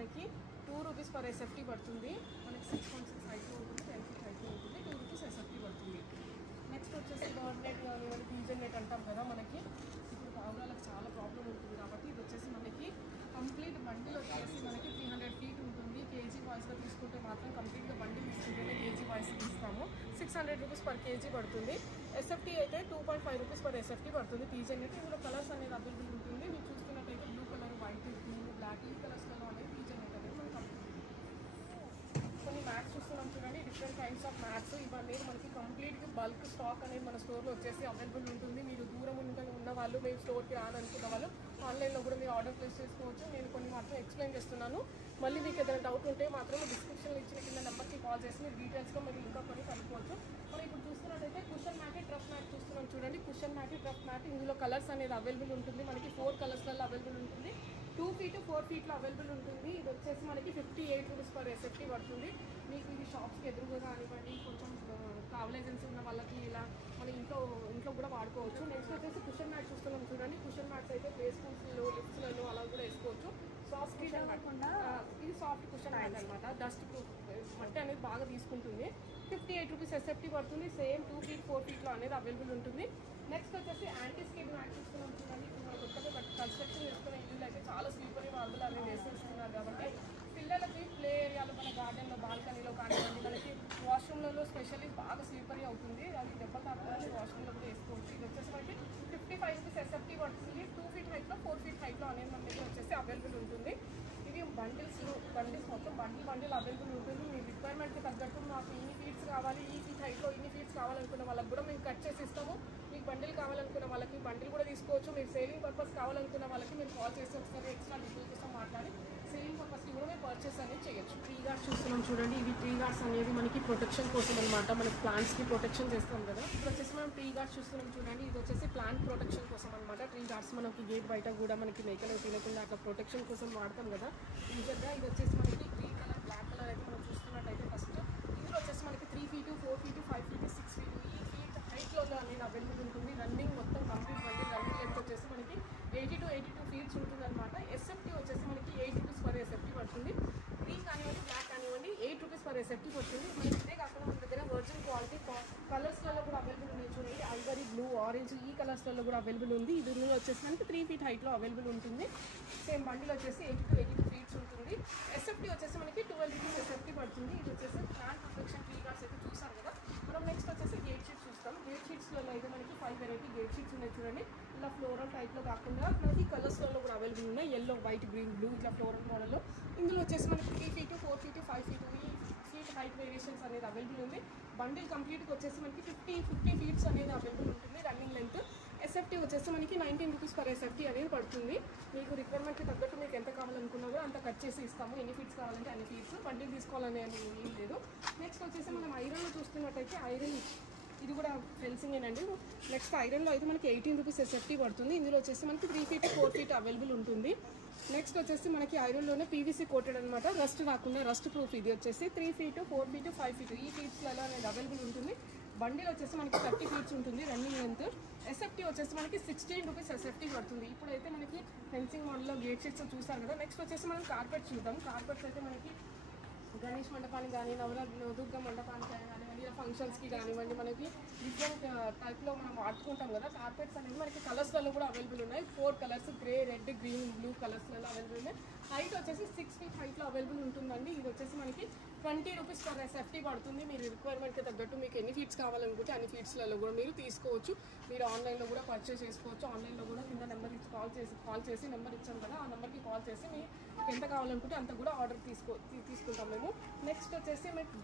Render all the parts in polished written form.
మనకి 2 rupees per SFT పడుతుంది. మనకి 6.6 హైట్లో ఉంటుంది, 10 ఫీట్ హైట్లో ఉంటుంది, 2 రూపీస్ ఎస్ఎఫ్టీ పడుతుంది. నెక్స్ట్ వచ్చేసి డోర్ నెట్ కానివ్వండి, పీజన్ నెట్ అంటాం కదా, మనకి ఇప్పుడు పావురాలకు చాలా ప్రాబ్లం ఉంటుంది కాబట్టి ఇది వచ్చేసి మనకి కంప్లీట్ బండిల్ వచ్చేసి మనకి 300 ఫీట్ ఉంటుంది. కేజీ వాయిస్గా తీసుకుంటే మాత్రం కంప్లీట్గా బండిల్ తీసుకుంటేనే కేజీ వాయిస్ తీస్తాము. 600 రూపీస్ పర్ కేజీ పడుతుంది. ఎస్ఎఫ్టీ అయితే 2.5 రూపీస్ పర్ ఎస్ఎఫ్టీ పడుతుంది. పీజన్ నెట్ ఇందులో కలర్స్ అనేది అవైలబుల్ ఉంటుంది. మీరు చూస్తున్నట్టయితే blue colour, white, green, black ఈ కలర్స్లో అనేది పీజన్ నెట్ అనేది మనకి కంప్లీట్. కొన్ని మ్యాట్స్ చూస్తున్నాం చూడండి, డిఫరెంట్ కైండ్స్ ఆఫ్ మ్యాట్స్. ఇవన్నీ మనకి కంప్లీట్గా బల్క్ స్టాక్ అనేది మన స్టోర్లో వచ్చేసి అవైలబుల్ ఉంటుంది. మీరు దూరం ఉన్న వాళ్ళు, మేము స్టోర్కి రాననుకున్న వాళ్ళు ఆన్లైన్లో కూడా మీరు ఆర్డర్ ప్లేస్ చేసుకోవచ్చు. నేను కొన్ని మాత్రం ఎక్స్ప్లెయిన్ చేస్తున్నాను. మళ్ళీ మీకు ఏదైనా డౌట్ ఉంటే మాత్రం డిస్క్రిప్షన్లో ఇచ్చిన కింద నెంబర్కి కాల్ చేసి మీరు డీటెయిల్స్గా మీరు ఇంకా కొన్ని కనుక్కోవచ్చు. మనం ఇప్పుడు చూస్తున్నట్టయితే కుషన్ మ్యాట్, ట్రఫ్ మ్యాట్ చూస్తున్నాం చూడండి. కుషన్ మ్యాట్, ట్రఫ్ మ్యాట్ ఇందులో కలర్స్ అనేది అవైలబుల్ ఉంటుంది. మనకి 4 కలర్స్లలో అవైలబుల్ ఉంటుంది. 2 ఫీట్ 4 ఫీట్లో అవైలబుల్ ఉంటుంది. ఇది వచ్చేసి మనకి 58 రూపీస్ పర్ ఎస్ఎఫ్టీ పడుతుంది. మీకు ఇది షాప్స్కి ఎదురుగా కానివ్వండి, కొంచెం ట్రావెల్ ఏజెన్సీ ఉన్న వాళ్ళకి ఇలా మన ఇంట్లో కూడా వాడుకోవచ్చు. నెక్స్ట్ వచ్చేసి కుషన్ మ్యాట్ చూస్తున్నాం చూడండి. కుషన్ మ్యాట్స్ అయితే ప్లే స్కూల్స్లో, లిఫ్ట్స్లలో అలా కూడా వేసుకోవచ్చు. సాఫ్ట్ కుషన్ మ్యాట్, ఇది సాఫ్ట్ కుషన్ మ్యాట్ అనమాట. డస్ట్ ప్రూఫ్, మట్టి అనేది బాగా తీసుకుంటుంది. 58 రూపీస్ ఎస్ఎఫ్టీ పడుతుంది. సేమ్ 2 ఫీట్ 4 ఫీట్లో అనేది అవైలబుల్ ఉంటుంది. నెక్స్ట్ వచ్చేసి యాంటీ స్కిడ్ మ్యాట్ చూస్తున్నాం చూడండి. ఇప్పుడు కొత్తగా కన్స్ట్రక్షన్ చేసుకున్న ఇల్లు అయితే చాలా స్లీపరీ మార్బుల్ అనేది వేసేస్తున్నారు కాబట్టి పిల్లలకి ప్లే ఏరియాలో, మన గార్డెన్లో, బాల్కనీలో కానివ్వండి, మనకి వాష్రూమ్లలో స్పెషల్లీ బాగా స్లీపరీ అవుతుంది. అది దెబ్బ తాకుండా వాష్రూమ్లో కూడా వేసుకోవచ్చు. ఇది వచ్చేసి మనకి 55 రూపీస్ ఎస్ఎఫ్టీ పడుతుంది. 2 ఫీట్ హైట్లో 4 ఫీట్ హైట్లో అనేది మన దగ్గర వచ్చేసి అవైలబుల్ ఉంటుంది. ఇది బండిల్స్ మొత్తం బండిల్ అవైలబుల్ ఉంటుంది. మీ రిక్వైర్మెంట్కి తగ్గట్టు మాకు ఇన్ని ఫీట్స్ కావాలి, ఈ ఫీట్ హైట్లో ఇన్ని ఫీట్స్ కావాలనుకున్న వాళ్ళకి కూడా మేము కట్ చేసి ఇస్తాము. మీకు బండిల్ కావాలనుకున్న వాళ్ళకి బండిల్ కూడా తీసుకోవచ్చు. మీరు సేలింగ్ పర్పస్ కావాలనుకున్న వాళ్ళకి మీరు కాల్ చేసి ఒకసారి ఎక్స్ట్రా డీటెయిల్స్ కోసం మాట్లాడి సేలింగ్ పర్పస్కి కూడా మేము పర్చేస్ అనేది చేయొచ్చు. ట్రీ గార్డ్స్ చూస్తున్నాం చూడండి. ఇవి ట్రీ గార్డ్స్ అనేది మనకి ప్రొటెక్షన్ కోసం అనమాట. మనకి ప్లాంట్స్కి ప్రొటెక్షన్ చేస్తాం కదా. ఇప్పుడు వచ్చేసి మనం ట్రీ గార్డ్స్ చూస్తున్నాం చూడండి. ఇది వచ్చేసి ప్లాంట్ ప్రొటెక్షన్ కోసం అనమాట. ట్రీ గార్డ్స్ మనకి గేట్ బయట కూడా మనకి మేకలు తినకుండా అట్లా ప్రొటెక్షన్ కోసం వాడతాం కదా. యూజర్గా ఇది వచ్చేసి మనకి గ్రీన్ కలర్, బ్లాక్ కలర్ అయితే మనం చూస్తున్నట్టయితే ఫస్ట్ ఇందులో వచ్చేసి మనకి 3 ఫీట్ 4 ఫీట్ 5 ఫీట్ 6 ఫీట్ ఈ ఫీట్ హైట్లో అనేది అవైలబుల్ ఉంటుంది. రన్నింగ్ మొత్తం కంప్లీట్ రన్నింగ్ లెంత్ వచ్చేసి మనకి 80 to 82 ఫీట్స్ ఉంటుంది అనమాట. ఎస్ఎఫ్టీ వచ్చేసి మనకి 8 రూపీస్ పర్ ఎస్ఎఫ్టీ పడుతుంది. గ్రీన్ కానివ్వండి, బ్లాక్ కానివ్వండి 8 రూపీస్ పర్ ఎస్ఎఫ్టీ పడుతుంది. మనకి ఇదే కాకుండా మన దగ్గర వర్జిన్ క్వాలిటీ కలర్స్లలో కూడా అవైలబుల్ ఉన్నాయి చూడండి. ఐవరీ, బ్లూ, ఆరెంజ్ ఈ కలర్స్లలో కూడా అవైలబుల్ ఉంది. ఇది వచ్చేసి మనకి 3 ఫీట్ హైట్లో అవైలబుల్ ఉంటుంది. సేమ్ బండిల్ వచ్చేసి 80 to 82 ఫీట్స్ ఉంటుంది. ఎస్ఎఫ్టీ వచ్చేసి మనకి 12 రూపీస్ ఎస్ఎఫ్టీ పడుతుంది. ఇది వచ్చేసి ప్లాంట్ ప్రొటెక్షన్ ట్రీ గార్డ్స్ అయితే చూసారు కదా. మనం నెక్స్ట్ వచ్చేసి గేట్ షీట్స్ చూస్తాం. గేట్ షీట్స్లో అయితే మనకి 5 వెరైటీ గేట్ షీట్స్ ఉన్నాయి చూడండి. ఇలా ఫ్లోరల్ టైప్లో కాకుండా మనకి కలర్స్లలో కూడా అవైలబుల్ ఉన్నాయి. ఎల్లో, వైట్, గ్రీన్, బ్లూ ఇట్లా ఫ్లోరల్ మోడల్లో. ఇందులో వచ్చేసి మనకి 3 ఫీట్ 4 ఫీట్ 5 ఫీట్ ఈ ఫీట్ హైట్ వేరియేషన్స్ అనేది అవైలబుల్ ఉంది. బండిల్ కంప్లీట్గా వచ్చేసి మనకి 50 ఫీట్స్ అనేది అవైలబుల్ ఉంటుంది రన్నింగ్ లెంత్. ఎస్ఎఫ్టీ వచ్చేసి మనకి 19 రూపీస్ పర్ ఎస్ఎఫ్టీ అనేది పడుతుంది. మీకు రిక్వైర్మెంట్కి తగ్గట్టు మీకు ఎంత కావాలనుకున్నా కూడా అంత కట్ చేసి ఇస్తాము. ఎన్ని ఫీట్స్ కావాలంటే అన్ని ఫీట్స్. బండిల్ తీసుకోవాలని ఏం లేదు. నెక్స్ట్ వచ్చేసి మనం ఐరన్లో చూస్తున్నట్టయితే ఐరన్ ఇది కూడా ఫెన్సింగేనండి. నెక్స్ట్ ఐరన్లో అయితే మనకి 18 రూపీస్ ఎస్ఎఫ్టీ పడుతుంది. ఇందులో వచ్చేసి మనకి 3 ఫీట్ 4 ఫీట్ అవైలబుల్ ఉంటుంది. నెక్స్ట్ వచ్చేసి మనకి ఐరన్లోనే పీవీసీ కోటెడ్ అనమాట. రస్ట్ రాకుండా రస్ట్ ప్రూఫ్. ఇది వచ్చేసి 3 ఫీట్ 4 ఫీట్ 5 ఫీట్ ఈ ఫీట్స్లలో అనేది అవైలబుల్ ఉంటుంది. బండిల్ వచ్చేసి మనకి 30 ఫీట్స్ ఉంటుంది రన్నింగ్ లెంత్. ఎస్ఎఫ్టీ వచ్చేసి మనకి 16 రూపీస్ ఎస్ఎఫ్టీ పడుతుంది. ఇప్పుడైతే మనకి ఫెన్సింగ్ మోడల్లో గేట్ షీట్స్ చూసారు కదా. నెక్స్ట్ వచ్చేసి మనం కార్పెట్స్ చూద్దాం. కార్పెట్స్ అయితే మనకి గణేష్ మండపానికి కానీ, దుర్గ మండపానికి కానివ్వండి, ఇలా ఫంక్షన్స్కి కానివ్వండి, మనకి డిఫరెంట్ టైప్లో మనం వాడుకుంటాం కదా. కార్పెట్స్ అనేది మనకి కలర్స్లలో కూడా అవైలబుల్ ఉన్నాయి. 4 colours grey, red, green, blue కలర్స్లలో అవైలబుల్ ఉన్నాయి. హైట్ వచ్చేసి 6 ఫీట్ హైట్లో అవైలబుల్ ఉంటుందండి. ఇది వచ్చేసి మనకి 20 రూపీస్ పర్ ఎస్ఎఫ్టీ పడుతుంది. మీరు రిక్వైర్మెంట్కి తగ్గట్టు మీకు ఎన్ని ఫీట్స్ కావాలనుకుంటే అన్ని ఫీట్స్లలో కూడా మీరు తీసుకోవచ్చు. మీరు ఆన్లైన్లో కూడా పర్చేస్ చేసుకోవచ్చు. ఆన్లైన్లో కూడా కింద నెంబర్ ఇచ్చి కాల్ చేసి నెంబర్ ఇచ్చాం కదా, ఆ నెంబర్కి కాల్ చేసి మీకు ఎంత కావాలనుకుంటే అంత కూడా ఆర్డర్ తీసుకుంటాం మేము. నెక్స్ట్ వచ్చేసి మీకు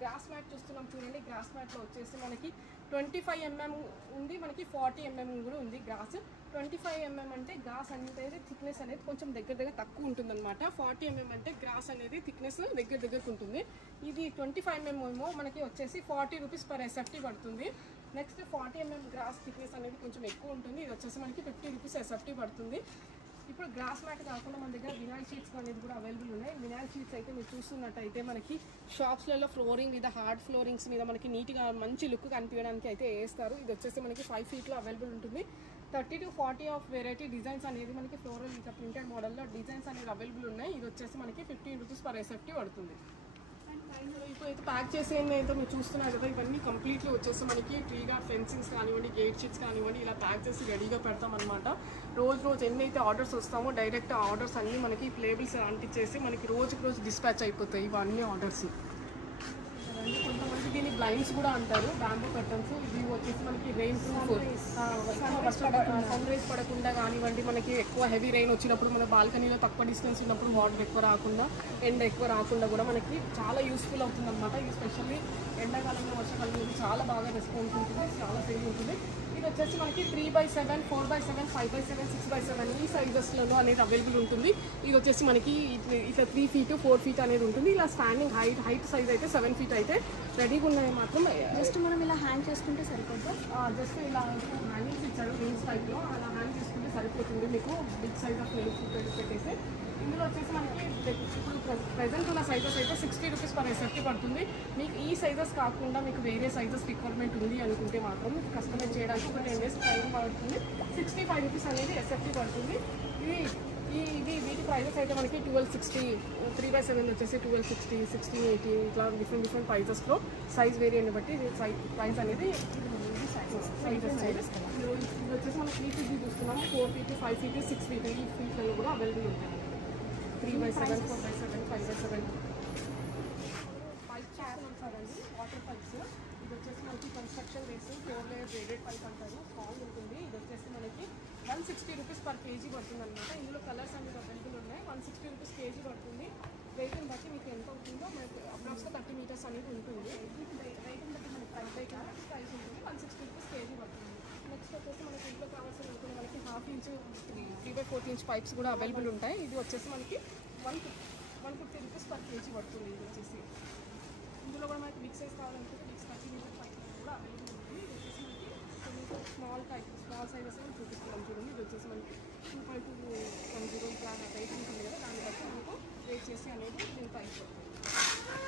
గ్రాస్ మ్యాట్ చూస్తున్నాం చూడండి. గ్రాస్ మ్యాట్లో వచ్చేసి మనకి 25 mm ఉంది, మనకి 40 mm కూడా ఉంది. గ్రాస్ 25 mm అంటే గ్రాస్ అనేది థిక్నెస్ అనేది కొంచెం దగ్గర తక్కువ ఉంటుంది అనమాట. 40 mm అంటే గ్రాస్ అనేది థిక్నెస్ దగ్గరకు ఉంటుంది. ఇది 25 mm ఏమో మనకి వచ్చేసి 40 రూపీస్ పర్ ఎస్ఎఫ్టీ పడుతుంది. నెక్స్ట్ 40 mm గ్రాస్ థిక్నెస్ అనేది కొంచెం ఎక్కువ ఉంటుంది. ఇది వచ్చేసి మనకి 50 రూపీస్ ఎస్ఎఫ్టీ పడుతుంది. ఇప్పుడు గ్రాస్ మ్యాట్ కాకుండా మన దగ్గర వినాయిల్ షీట్స్ అనేది కూడా అవైలబుల్ ఉన్నాయి. వినాయిల్ షీట్స్ అయితే మీరు చూస్తున్నట్టయితే మనకి షాప్స్లలో ఫ్లోరింగ్ మీద, హార్డ్ ఫ్లోరింగ్స్ మీద మనకి నీట్గా మంచి లుక్ కనిపించడానికి అయితే వేస్తారు. ఇది వచ్చేసి మనకి 5 ఫీట్లో అవైలబుల్ ఉంటుంది. 30 to 40 ఆఫ్ వెరైటీ డిజైన్స్ అనేది మనకి ఫ్లోరల్ ఇంకా ప్రింటెడ్ మోడల్లో డిజైన్స్ అనేది అవైలబుల్ ఉన్నాయి. ఇది వచ్చేసి మనకి 15 రూపీస్ పర్ SFT పడుతుంది. ఇప్పుడు అయితే ప్యాక్ చేసేది అయితే మీరు చూస్తున్నారు కదా, ఇవన్నీ కంప్లీట్లీ వచ్చేసి మనకి ట్రీ గార్డ్ ఫెన్సింగ్స్ కానివ్వండి, గేట్ షీట్స్ కానివ్వండి, ఇలా ప్యాక్ చేసి రెడీగా పెడతాం అనమాట. రోజు ఎన్నైతే ఆర్డర్స్ వస్తామో డైరెక్ట్ ఆర్డర్స్ అన్నీ మనకి లేబుల్స్ అంటించేసి మనకి రోజుకి రోజు డిస్పాచ్ అయిపోతాయి ఇవన్నీ ఆర్డర్స్. కొంతమంది దీన్ని బ్లైండ్స్ కూడా అంటారు, బ్యాంబూ కర్టన్స్. ఇది వచ్చేసి మనకి రెయిన్ ప్రూఫ్, సన్ రైజ్ పడకుండా కానివ్వండి, మనకి ఎక్కువ హెవీ రెయిన్ వచ్చినప్పుడు మన బాల్కనీలో తక్కువ డిస్టెన్స్ ఉన్నప్పుడు వాటర్ ఎక్కువ రాకుండా, ఎండ ఎక్కువ రాకుండా కూడా మనకి చాలా యూస్ఫుల్ అవుతుంది అనమాట. ఇది స్పెషల్లీ ఎండాకాలంలో వర్షాకాలంలో చాలా బాగా రెస్పాన్స్ ఉంటుంది, చాలా సేల్ ఉంటుంది. ఇది వచ్చేసి మనకి 3x7, 4x7, 5x7, 6x7 ఈ సైజెస్లలో అనేది అవైలబుల్ ఉంటుంది. ఇది వచ్చేసి మనకి ఇట్లా 3 feet 4 feet అనేది ఉంటుంది. ఇలా స్టాండింగ్ హైట్ సైజ్ అయితే 7 feet అయితే రెడీగా ఉన్నాయి మాత్రం. జస్ట్ మనం ఇలా హ్యాంగ్ చేసుకుంటే సరిపోతుంది. జస్ట్ ఇలా హ్యాంగింగ్స్ ఇచ్చారు రింగ్స్ టైప్లో, అలా హ్యాంగ్ చేసుకుంటే సరిపోతుంది. మీకు బిగ్ సైజ్ ఆఫ్ పెట్టేసి ఇందులో వచ్చేసి మనకి ఇప్పుడు ప్రెజెంట్ ఉన్న సైజెస్ అయితే 60 రూపీస్ పర్ SFT పడుతుంది. మీకు ఈ సైజెస్ కాకుండా మీకు వేరే సైజెస్ రిక్వైర్మెంట్ ఉంది అనుకుంటే మాత్రం కస్టమైజ్ చేయడానికి ఒక 10 days టైం పడుతుంది. 65 రూపీస్ అనేది SFT పడుతుంది. వీటి ప్రైజెస్ అయితే మనకి 1260, 3x7 వచ్చేసి 1260, 1680 ఇట్లా డిఫరెంట్ ప్రైజెస్లో సైజ్ వేరియంట్ బట్టి ప్రైస్ అనేది సైజెస్ అనేది. ఇది వచ్చేసి మనం 3 feet చూస్తున్నాము, 4 feet, 5 feet, 6 feet ఈ ఫీట్లలో కూడా అవైలబుల్ ఉంటాయి. 3x7, 4x7, 5x7 పైప్స్ చూస్తున్నాం సార్, వాటర్ పైప్స్. ఇది వచ్చేసి మనకి construction base 4 layer graded pipe అంటారు, స్ట్రాంగ్ ఉంటుంది. ఇది వచ్చేసి మనకి 160 రూపీస్ పర్ kg పడుతుంది అనమాట. ఇందులో కలర్స్ అనేది అవైలబుల్ ఉన్నాయి. 160 రూపీస్ kg పడుతుంది. వెయిట్ని బట్టి మీకు ఎంత అవుతుందో మనకి అప్రాక్స్గా 30 meters అనేది ఉంటుంది. వెయిట్ని బట్టి మనకి ప్రైస్ ఉంటుంది. 160 రూపీస్ kg పడుతుంది. నెక్స్ట్ వచ్చేసి మనకి ఇంట్లో కావాల్సిన ఉంటుంది మనకి 1/2 inch 3x4 inch పైప్స్ కూడా అవైలబుల్ ఉంటాయి. ఇది వచ్చేసి మనకి 150 రూపీస్ పర్ kg పడుతుంది. ఇది వచ్చేసి ఇందులో కూడా మనకి బిగ్ సైజ్ కావాలనుకుంటే బిగ్ 30 meter పైప్ కూడా అవైలబుల్ ఉంటుంది. ఇది వచ్చేసి మనకి స్మాల్ సైజెస్ చూపిస్తున్నాం చూడండి. ఇది వచ్చేసి మనకి 2.210 ఇట్లా రేట్ ఉంటుంది కదా, దాన్ని బట్టి మనకు రేట్ చేసి అనేది దీని ప్రైస్ పడుతుంది.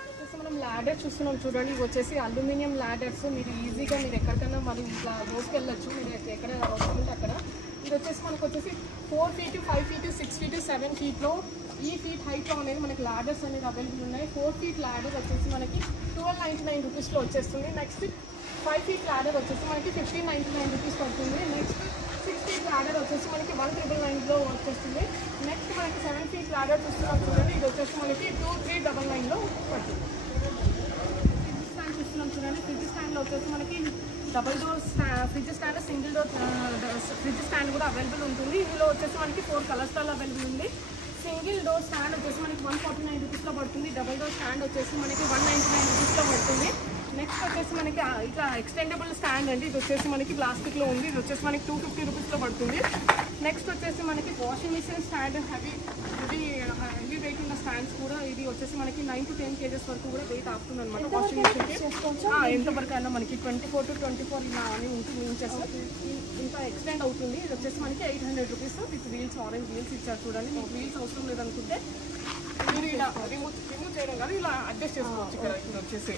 వచ్చేసి మనం ల్యాడర్ చూస్తున్నాం చూడండి. ఇవి వచ్చేసి అల్యూమినియం ల్యాడర్స్. మీరు ఈజీగా మీరు ఎక్కడికైనా మరి ఇట్లా రోజుకెళ్ళచ్చు, మీరు ఎక్కడ అవసరం ఉంటే అక్కడ. ఇది వచ్చేసి మనకు వచ్చేసి 4 feet, 5 feet, 6 feet, 7 feetలో ఈ ఫీట్ హైట్లో అనేది మనకి ల్యాడర్స్ అనేది అవైలబుల్ ఉన్నాయి. 4 feet ల్యాడర్ వచ్చేసి మనకి 1299 రూపీస్లో వచ్చేస్తుంది. నెక్స్ట్ 5 feet ల్యాడర్ వచ్చేసి మనకి 1599 రూపీస్ పడుతుంది. నెక్స్ట్ 6 feet ల్యాడర్ వచ్చేసి మనకి 1999లో వచ్చేస్తుంది. నెక్స్ట్ మనకి 7 feet ల్యాడర్ చూస్తున్నాం చూడండి. ఇది వచ్చేసి మనకి 2399లో పడుతుంది. ఫ్రిడ్జ్ స్టాండ్ చూస్తున్నాం చూడండి. ఫ్రిడ్జ్ స్టాండ్లో వచ్చేసి మనకి double door fridge stand, single door fridge stand కూడా అవైలబుల్ ఉంటుంది. ఇందులో వచ్చేసి మనకి 4 కలర్స్లో అవైలబుల్ ఉంది. సింగిల్ డోర్ స్టాండ్ వచ్చేసి మనకి 149 రూపీస్లో పడుతుంది. డబుల్ డోర్ స్టాండ్ వచ్చేసి మనకి 199 రూపీస్లో పడుతుంది. నెక్స్ట్ వచ్చేసి మనకి ఇట్లా ఎక్స్టెండబుల్ స్టాండ్ అండి. ఇది వచ్చేసి మనకి ప్లాస్టిక్లో ఉంది. ఇది వచ్చేసి మనకి 250 రూపీస్లో పడుతుంది. నెక్స్ట్ వచ్చేసి మనకి washing machine stand, heavy weight ఉన్న స్టాండ్స్ కూడా. ఇది వచ్చేసి మనకి 9 to 10 kgs వరకు కూడా వెయిట్ ఆపుతుంది అనమాట. వాషింగ్ మిషన్కి ఎంతవరకు అయినా మనకి 24 to 24 ఇలా అని ఉంటుంది. ఇంచెస్ ఇంకా ఎక్స్టెండ్ అవుతుంది. ఇది వచ్చేసి మనకి 800 rupees with wheels, orange wheels ఇచ్చారు చూడండి. మీకు వీల్స్ అవసరం లేదనుకుంటే మీరు ఇలా రిమూవ్ చేయడం కాదు, ఇలా అడ్జస్ట్ చేసుకోవచ్చు. ఇక్కడ ఇది వచ్చేసి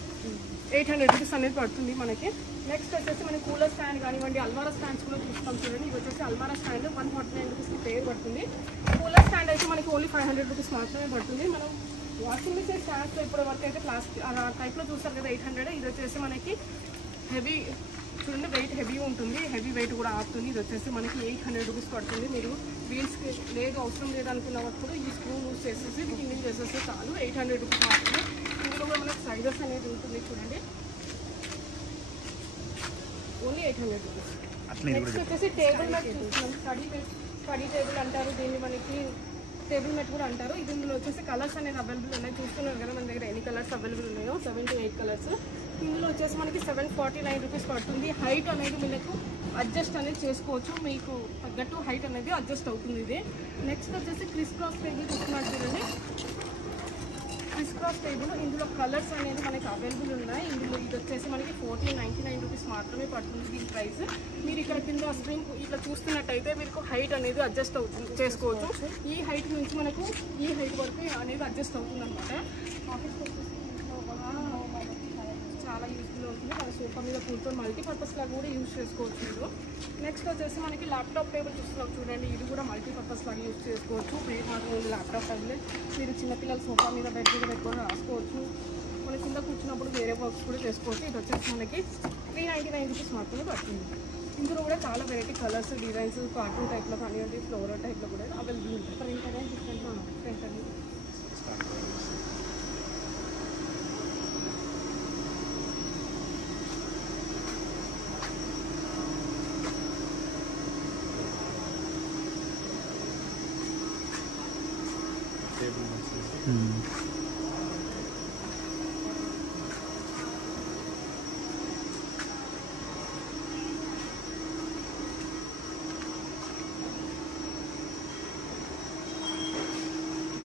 800 రూపీస్ అనేది పడుతుంది మనకి. నెక్స్ట్ వచ్చేసి మనకి కూలర్ స్టాండ్ కానివ్వండి, అల్మారా స్టాండ్స్ కూడా చూస్తాం చూడండి. ఇది వచ్చేసి అల్మారా స్టాండ్ 149 రూపీస్కి పేరు పడుతుంది. కూలర్ స్టాండ్ అయితే మనకి ఓన్లీ 500 రూపీస్ మాత్రమే పడుతుంది. మనం వాషింగ్ మిషన్ స్టాండ్స్ ఇప్పటి వరకు అయితే ప్లాస్టిక్ ఆ టైప్లో చూస్తారు కదా 800. ఇది వచ్చేసి మనకి హెవీ చూడండి, వెయిట్ హెవీ ఉంటుంది, హెవీ వెయిట్ కూడా ఆపుతుంది. ఇది వచ్చేసి మనకి 800 రూపీస్ పడుతుంది. మీరు వీల్స్కి లేదు అవసరం లేదనుకున్నప్పుడు ఈ స్క్రూ లూజ్ చేసేసి కిందింగ్ చేసేస్తే చాలు. 800 రూపీస్ మాత్రమే. ఇందులో కూడా మనకి సైజెస్ అనేది ఉంటుంది చూడండి, ఓన్లీ 800 రూపీస్. నెక్స్ట్ వచ్చేసి టేబుల్ మ్యాట్ చూస్తున్నాం. స్టడీ టేబుల్ అంటారు దీన్ని, మనకి టేబుల్ మ్యాట్ కూడా అంటారు. ఇది ఇందులో వచ్చేసి కలర్స్ అనేది అవైలబుల్ ఉన్నాయి. చూస్తున్నారు కదా మన దగ్గర ఎన్ని కలర్స్ అవైలబుల్ ఉన్నాయో, 7 to 8 కలర్స్. ఇందులో వచ్చేసి మనకి 749 రూపీస్ పడుతుంది. హైట్ అనేది మీకు అడ్జస్ట్ అనేది చేసుకోవచ్చు, మీకు తగ్గట్టు హైట్ అనేది అడ్జస్ట్ అవుతుంది ఇది. నెక్స్ట్ వచ్చేసి క్రిస్ క్రాస్ టేబుల్ చూస్తున్నారు చూడండి. క్రిస్ క్రాస్ టేబుల్ ఇందులో కలర్స్ అనేది మనకి అవైలబుల్ ఉన్నాయి. ఇందులో ఇది వచ్చేసి మనకి 1499 రూపీస్ మాత్రమే పడుతుంది దీని ప్రైస్. మీరు ఇక్కడ కింద స్ప్రింగ్ ఇట్లా చూస్తున్నట్టయితే మీకు హైట్ అనేది అడ్జస్ట్ అవుతుంది చేసుకోవచ్చు. ఈ హైట్ నుంచి మనకు ఈ హైట్ వరకు అనేది అడ్జస్ట్ అవుతుంది అనమాట. చాలా యూస్ఫుల్ అవుతుంది. మన సోఫా మీద కూర్చొని మల్టీపర్పస్ లాగా కూడా యూజ్ చేసుకోవచ్చు మీరు. నెక్స్ట్ వచ్చేసి మనకి ల్యాప్టాప్ టేబుల్ చూస్తున్నాం చూడండి, ఇది కూడా మల్టీపర్పస్ లాగా యూజ్ చేసుకోవచ్చు. ప్లేట్ మాత్రం ల్యాప్టాప్ టేబుల్ మీరు చిన్నపిల్లల సోఫా మీద బెడ్ మీద పెట్టుకొని రాసుకోవచ్చు. మన కింద కూర్చున్నప్పుడు వేరే వర్క్స్ కూడా చేసుకోవచ్చు. ఇది వచ్చేసి మనకి 399 రూపీస్ మాత్రమే పడుతుంది. ఇందులో కూడా చాలా వెరైటీ కలర్స్ డిజైన్స్ కార్టూన్ టైప్లో కానివ్వండి ఫ్లోరల్ టైప్లో కూడా అవైలబుల్ ఉంటాయి. ప్రింట్ అనేది డిఫరెంట్గా ఉంటుంది. ప్రింట్ అనేది